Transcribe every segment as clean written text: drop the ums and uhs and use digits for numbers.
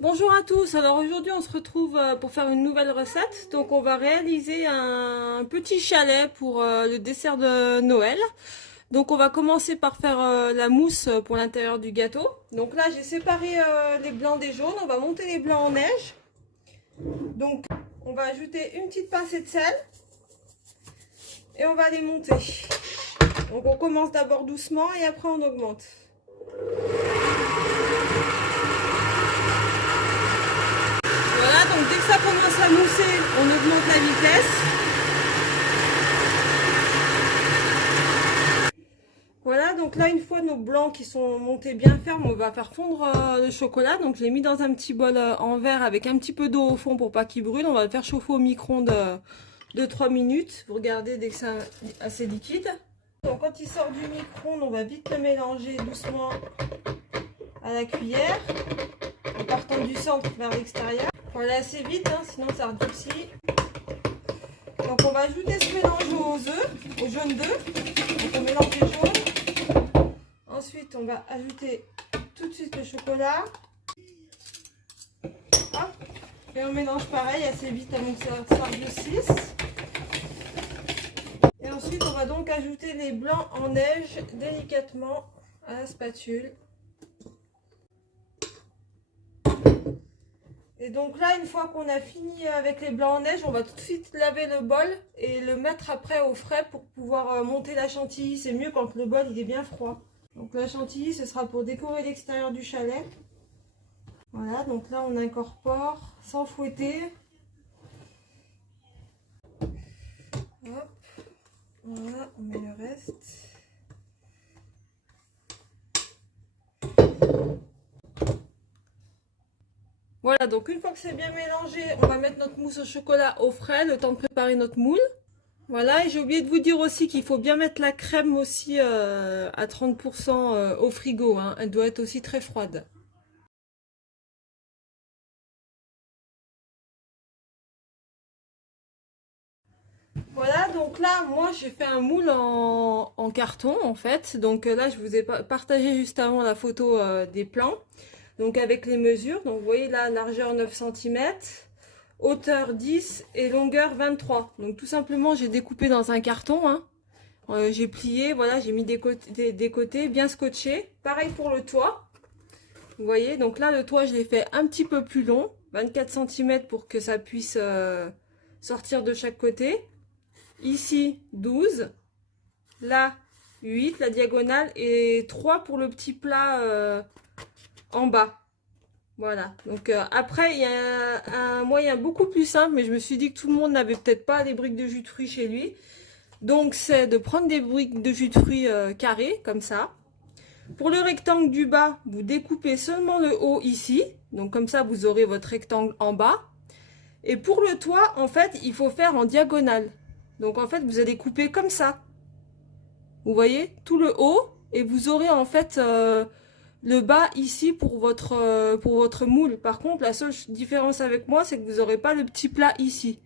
Bonjour à tous, alors aujourd'hui on se retrouve pour faire une nouvelle recette. Donc on va réaliser un petit chalet pour le dessert de Noël. Donc on va commencer par faire la mousse pour l'intérieur du gâteau. Donc là j'ai séparé les blancs des jaunes, on va monter les blancs en neige. Donc on va ajouter une petite pincée de sel et on va les monter. Donc on commence d'abord doucement et après on augmente. Voilà, donc dès que ça commence à mousser, on augmente la vitesse. Voilà, donc là, une fois nos blancs qui sont montés bien fermes, on va faire fondre le chocolat. Donc je l'ai mis dans un petit bol en verre avec un petit peu d'eau au fond pour pas qu'il brûle. On va le faire chauffer au micro-ondes de 3 minutes. Vous regardez dès que c'est assez liquide. Donc quand il sort du micro-ondes, on va vite le mélanger doucement à la cuillère, en partant du centre vers l'extérieur. Il faut aller assez vite, hein, sinon ça redurcit. Donc on va ajouter ce mélange aux œufs, aux jaunes d'œufs. Donc on mélange les jaunes. Ensuite on va ajouter tout de suite le chocolat. Hop. Et on mélange pareil assez vite avant que ça redurcisse. Et ensuite on va donc ajouter les blancs en neige délicatement à la spatule. Et donc là, une fois qu'on a fini avec les blancs en neige, on va tout de suite laver le bol et le mettre après au frais pour pouvoir monter la chantilly. C'est mieux quand le bol il est bien froid. Donc la chantilly, ce sera pour décorer l'extérieur du chalet. Voilà, donc là on incorpore sans fouetter. Hop. Voilà, on met le reste. Voilà, donc une fois que c'est bien mélangé, on va mettre notre mousse au chocolat au frais, le temps de préparer notre moule. Voilà, et j'ai oublié de vous dire aussi qu'il faut bien mettre la crème aussi à 30% au frigo, hein. Elle doit être aussi très froide. Voilà, donc là, moi j'ai fait un moule en carton en fait. Donc là, je vous ai partagé juste avant la photo des plans. Donc avec les mesures, donc vous voyez là, largeur 9 cm, hauteur 10 et longueur 23. Donc tout simplement, j'ai découpé dans un carton, hein. J'ai plié, voilà, j'ai mis des côtés bien scotchés. Pareil pour le toit. Vous voyez, donc là, le toit, je l'ai fait un petit peu plus long, 24 cm pour que ça puisse sortir de chaque côté. Ici, 12. Là, 8, la diagonale, et 3 pour le petit plat en bas. Voilà, donc après il y a un moyen beaucoup plus simple, mais je me suis dit que tout le monde n'avait peut-être pas des briques de jus de fruits chez lui. Donc c'est de prendre des briques de jus de fruits carrées, comme ça. Pour le rectangle du bas, vous découpez seulement le haut ici. Donc comme ça, vous aurez votre rectangle en bas. Et pour le toit, en fait, il faut faire en diagonale. Donc en fait, vous allez couper comme ça. Vous voyez, tout le haut. Et vous aurez en fait le bas ici pour votre moule. Par contre, la seule différence avec moi, c'est que vous n'aurez pas le petit plat ici.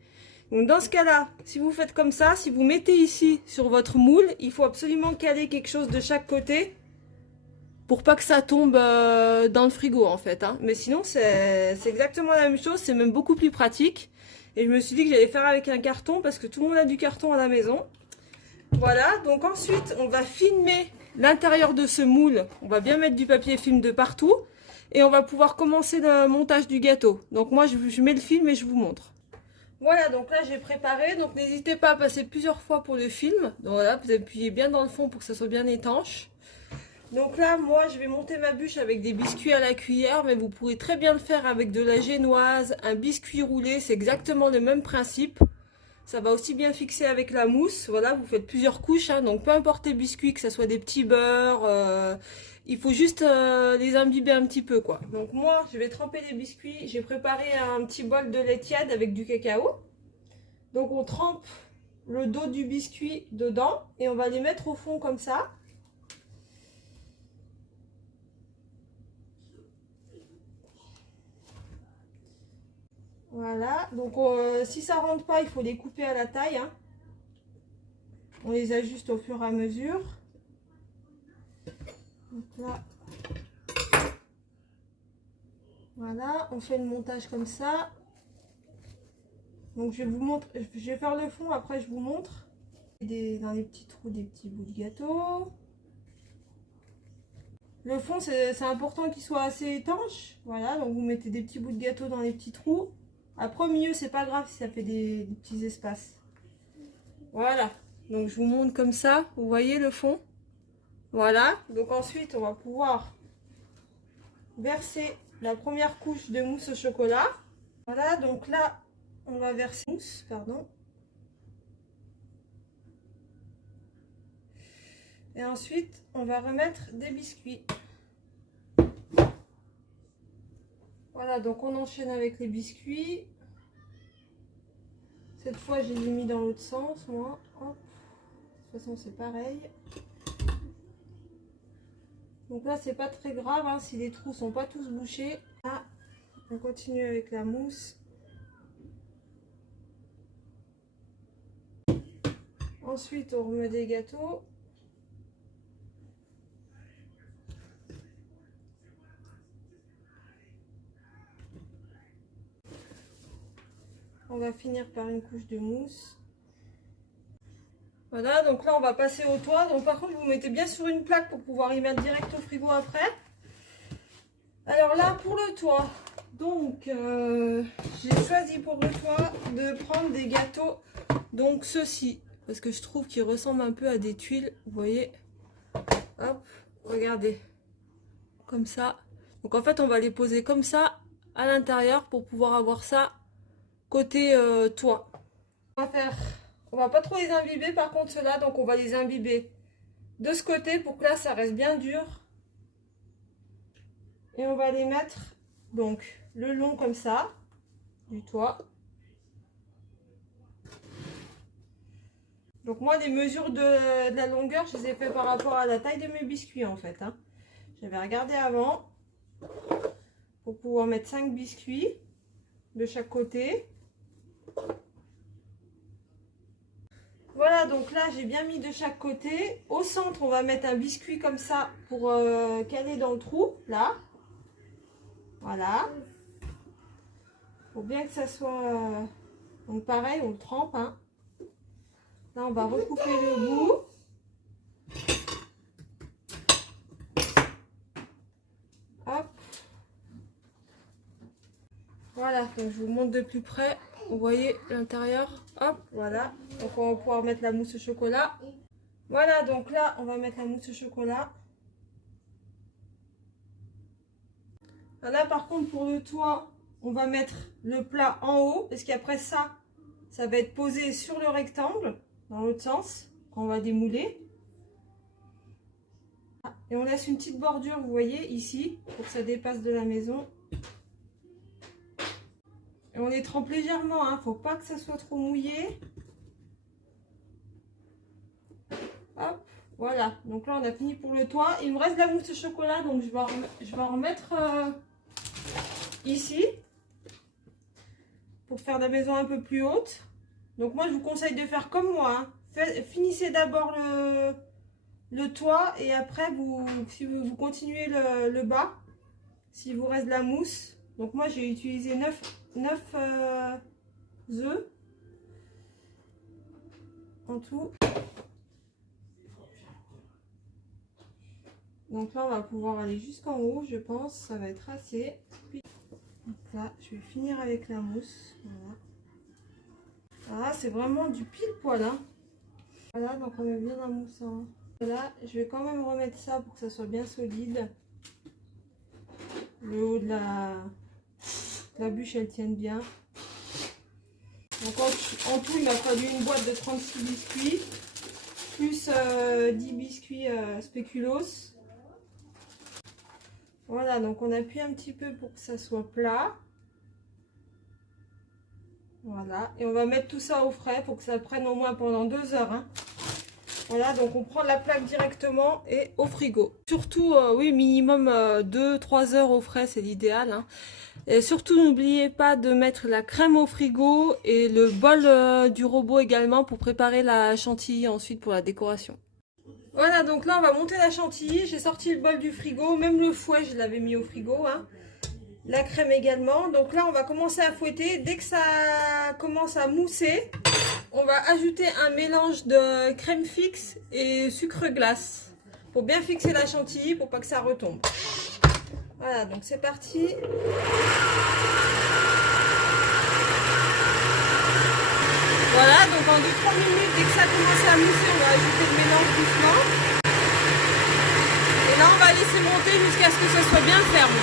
Donc dans ce cas-là, si vous faites comme ça, si vous mettez ici sur votre moule, il faut absolument caler quelque chose de chaque côté pour pas que ça tombe dans le frigo en fait, hein. Mais sinon, c'est exactement la même chose, c'est même beaucoup plus pratique. Et je me suis dit que j'allais faire avec un carton parce que tout le monde a du carton à la maison. Voilà, donc ensuite, on va filmer l'intérieur de ce moule. On va bien mettre du papier film de partout. Et on va pouvoir commencer le montage du gâteau. Donc moi, je mets le film et je vous montre. Voilà, donc là, j'ai préparé. Donc n'hésitez pas à passer plusieurs fois pour le film. Donc voilà, vous appuyez bien dans le fond pour que ça soit bien étanche. Donc là, moi, je vais monter ma bûche avec des biscuits à la cuillère. Mais vous pourrez très bien le faire avec de la génoise, un biscuit roulé. C'est exactement le même principe. Ça va aussi bien fixer avec la mousse. Voilà, vous faites plusieurs couches, hein, donc peu importe les biscuits, que ce soit des petits beurres, il faut juste les imbiber un petit peu, quoi. Donc moi, je vais tremper les biscuits. J'ai préparé un petit bol de lait tiède avec du cacao. Donc on trempe le dos du biscuit dedans et on va les mettre au fond comme ça. Voilà, donc si ça rentre pas, il faut les couper à la taille, hein. On les ajuste au fur et à mesure. Donc là, Voilà, on fait le montage comme ça. Donc je vais vous montrer, je vais faire le fond, après je vous montre. Dans les petits trous, des petits bouts de gâteau. Le fond, c'est important qu'il soit assez étanche. Voilà, donc vous mettez des petits bouts de gâteau dans les petits trous. Après au milieu, c'est pas grave si ça fait des petits espaces. Voilà, donc je vous montre comme ça, vous voyez le fond. Voilà, donc ensuite on va pouvoir verser la première couche de mousse au chocolat. Voilà, donc là on va verser mousse, pardon. Et ensuite on va remettre des biscuits. Voilà, donc on enchaîne avec les biscuits. Cette fois je les ai mis dans l'autre sens, moi. Hop. De toute façon c'est pareil. Donc là c'est pas très grave hein, si les trous sont pas tous bouchés. Là, on continue avec la mousse. Ensuite on remet des gâteaux. On va finir par une couche de mousse. Voilà, donc là on va passer au toit. Donc par contre vous mettez bien sur une plaque pour pouvoir y mettre direct au frigo après. Alors là pour le toit, donc j'ai choisi pour le toit de prendre des gâteaux. Donc ceux-ci, parce que je trouve qu'ils ressemblent un peu à des tuiles. Vous voyez, hop, regardez, comme ça. Donc en fait on va les poser comme ça à l'intérieur pour pouvoir avoir ça côté toit. On va pas trop les imbiber par contre ceux-là, donc on va les imbiber de ce côté pour que là ça reste bien dur. Et on va les mettre donc le long comme ça du toit. Donc moi les mesures de la longueur je les ai fait par rapport à la taille de mes biscuits en fait hein. J'avais regardé avant pour pouvoir mettre 5 biscuits de chaque côté. Voilà, donc là j'ai bien mis de chaque côté. Au centre on va mettre un biscuit comme ça pour caler dans le trou là. Voilà, faut bien que ça soit donc pareil, on le trempe hein. Là on va recouper le bout. Hop, voilà, donc je vous montre de plus près. Vous voyez l'intérieur, hop, voilà. Donc on va pouvoir mettre la mousse au chocolat. Voilà, donc là on va mettre la mousse au chocolat. Là par contre pour le toit on va mettre le plat en haut parce qu'après ça va être posé sur le rectangle dans l'autre sens quand on va démouler. Et on laisse une petite bordure, vous voyez ici, pour que ça dépasse de la maison. Et on les trempe légèrement, hein, faut pas que ça soit trop mouillé. Hop, voilà, donc là on a fini pour le toit. Il me reste de la mousse au chocolat, donc je vais en remettre ici pour faire la maison un peu plus haute. Donc moi je vous conseille de faire comme moi, hein. Finissez d'abord le toit et après si vous continuez le bas, s'il vous reste de la mousse. Donc moi j'ai utilisé 9 œufs en tout. Donc là on va pouvoir aller jusqu'en haut, je pense, ça va être assez. Donc là je vais finir avec la mousse. Voilà. Ah, c'est vraiment du pile poil hein. Voilà, donc on met bien la mousse hein. Là je vais quand même remettre ça pour que ça soit bien solide. Le haut de la bûche elle tienne bien. Donc en tout il m'a fallu une boîte de 36 biscuits plus 10 biscuits spéculoos. Voilà, donc on appuie un petit peu pour que ça soit plat. Voilà, et on va mettre tout ça au frais pour que ça prenne au moins pendant 2 heures hein. Voilà, donc on prend la plaque directement et au frigo. Surtout, oui, minimum 2-3 heures au frais, c'est l'idéal hein. Et surtout, n'oubliez pas de mettre la crème au frigo et le bol du robot également pour préparer la chantilly ensuite pour la décoration. Voilà, donc là on va monter la chantilly. J'ai sorti le bol du frigo, même le fouet je l'avais mis au frigo hein. La crème également. Donc là, on va commencer à fouetter. Dès que ça commence à mousser, on va ajouter un mélange de crème fixe et sucre glace pour bien fixer la chantilly pour pas que ça retombe. Voilà, donc c'est parti. Voilà, donc en 2-3 minutes, dès que ça commence à mousser, on va ajouter le mélange doucement. Et là, on va laisser monter jusqu'à ce que ça soit bien ferme.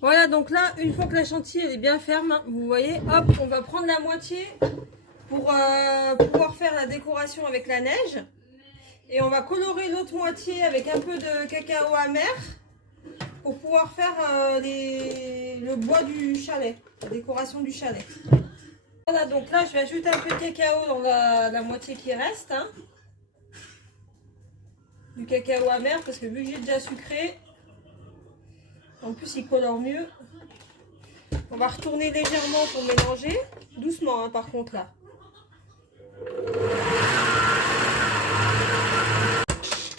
Voilà, donc là, une fois que la chantilly elle est bien ferme, hein, vous voyez, hop, on va prendre la moitié pour pouvoir faire la décoration avec la neige. Et on va colorer l'autre moitié avec un peu de cacao amer pour pouvoir faire le bois du chalet, la décoration du chalet. Voilà, donc là, je vais ajouter un peu de cacao dans la moitié qui reste. Hein. Du cacao amer, parce que vu que j'ai déjà sucré, en plus il colore mieux. On va retourner légèrement pour mélanger. Doucement, hein, par contre, là.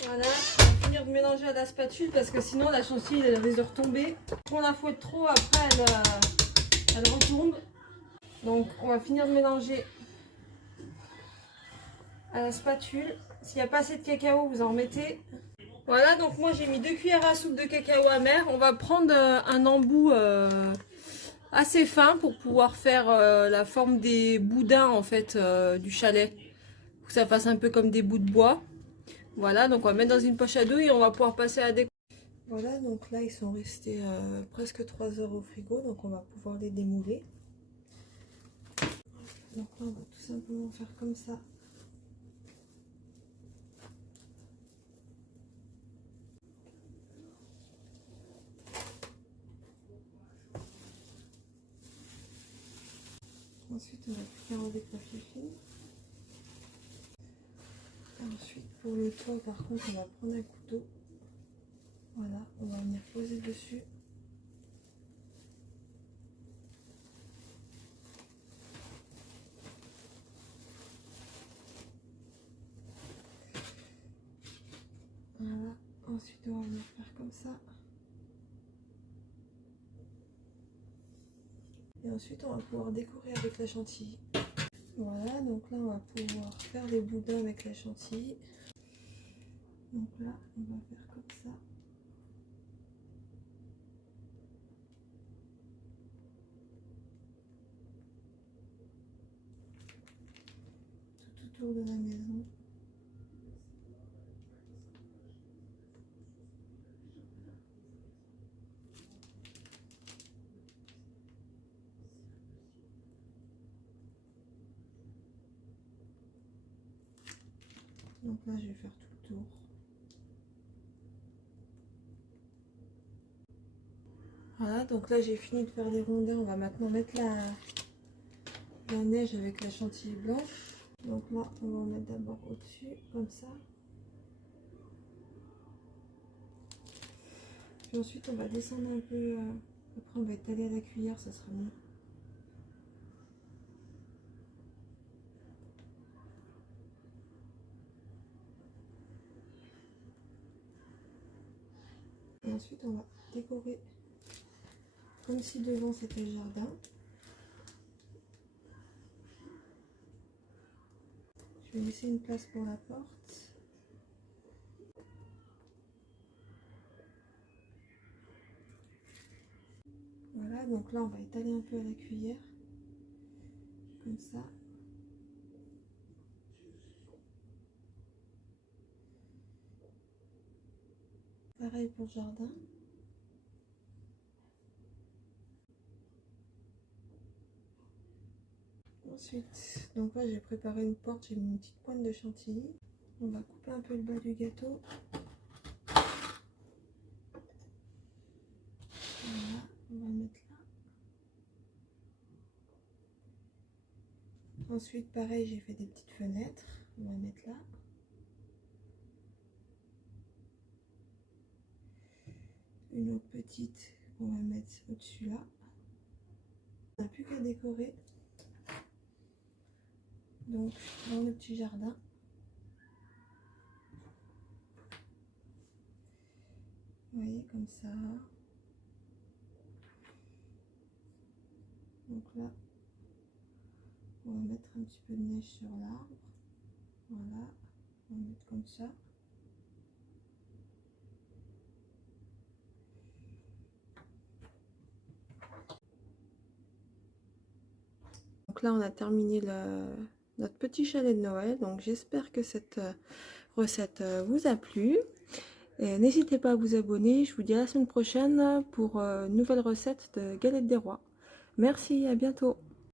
Voilà, on va finir de mélanger à la spatule parce que sinon la chantilly elle risque de retomber. Si on la fouette trop, après elle retombe. Donc on va finir de mélanger à la spatule. S'il n'y a pas assez de cacao, vous en remettez. Voilà, donc moi j'ai mis 2 cuillères à soupe de cacao amer. On va prendre un embout assez fin pour pouvoir faire la forme des boudins en fait du chalet. Pour que ça fasse un peu comme des bouts de bois. Voilà, donc on va mettre dans une poche à douille et on va pouvoir passer à la déco. Voilà, donc là ils sont restés presque 3 heures au frigo, donc on va pouvoir les démouler. Donc là on va tout simplement faire comme ça. Ensuite on va plus qu'à enlever le papier film. Ensuite pour le toit par contre on va prendre un couteau. Voilà, on va venir poser dessus. Voilà, ensuite on va venir faire comme ça. Et ensuite on va pouvoir décorer avec la chantilly. Voilà, donc là on va pouvoir faire les boudins avec la chantilly. Donc là on va faire comme ça. Tout autour de la maison. Donc là je vais faire tout le tour. Voilà, donc là j'ai fini de faire les rondins. On va maintenant mettre la neige avec la chantilly blanche. Donc là on va en mettre d'abord au-dessus, comme ça. Puis ensuite on va descendre un peu. Après on va étaler à la cuillère, ça sera mieux. Et ensuite on va décorer comme si devant c'était le jardin. Je vais laisser une place pour la porte. Voilà, donc là on va étaler un peu à la cuillère. Comme ça. Pareil pour le jardin. Ensuite, donc là j'ai préparé une porte, j'ai mis une petite pointe de chantilly. On va couper un peu le bas du gâteau. Voilà, on va le mettre là. Ensuite, pareil, j'ai fait des petites fenêtres. On va mettre là. Une autre petite qu'on va mettre au-dessus là. On n'a plus qu'à décorer. Donc, dans le petit jardin. Vous voyez, comme ça. Donc là, on va mettre un petit peu de neige sur l'arbre. Voilà, on va mettre comme ça. Donc là, on a terminé notre petit chalet de Noël. Donc j'espère que cette recette vous a plu. N'hésitez pas à vous abonner. Je vous dis à la semaine prochaine pour une nouvelle recette de galettes des rois. Merci, à bientôt.